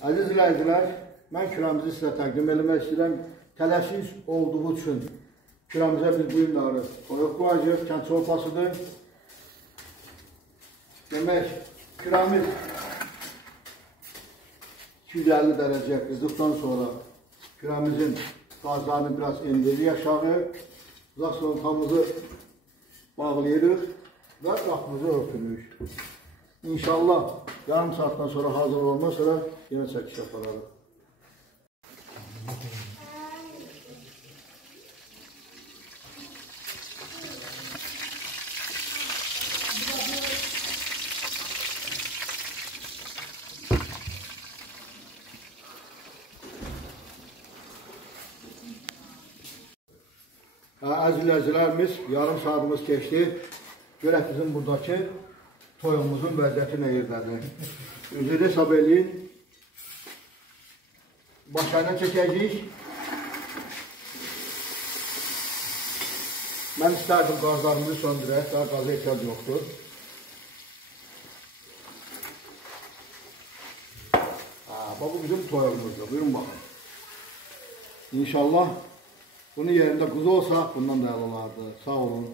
Əziz izləyicilər, mən kürəmizi sizə təqdim eləmək istəyirəm. Tələsiz olduğu üçün kürəmizə biz bu günləri toyuq qoyacaq, kənd çorpasıdır. Demək, kürəmiz 250 dərəcəyə qızdıqdan sonra kürəmizin qazlarını biraz endiririk aşağı. Uzaq soğutamızı bağlayırıq və qapımızı örtürük. İnşallah yarım saatdan sonra hazır olmaz sonra yenə çəkiş yapararıq. Əziz izləyicilərimiz, yarım saatimiz keçdi. Görək bizim buradakı toyumuzun vəziyyəti nə yerdədir. Üzrü hesab eləyin. Başlarına çəkəcəyik. Mən istərdim qazlarımızı söndürək, daha qaza ehtiyac yoxdur. Bu bizim toyumuzdur, buyurun baxın. İnşallah bunun yerində quzu olsa bundan da əl olardı. Sağ olun.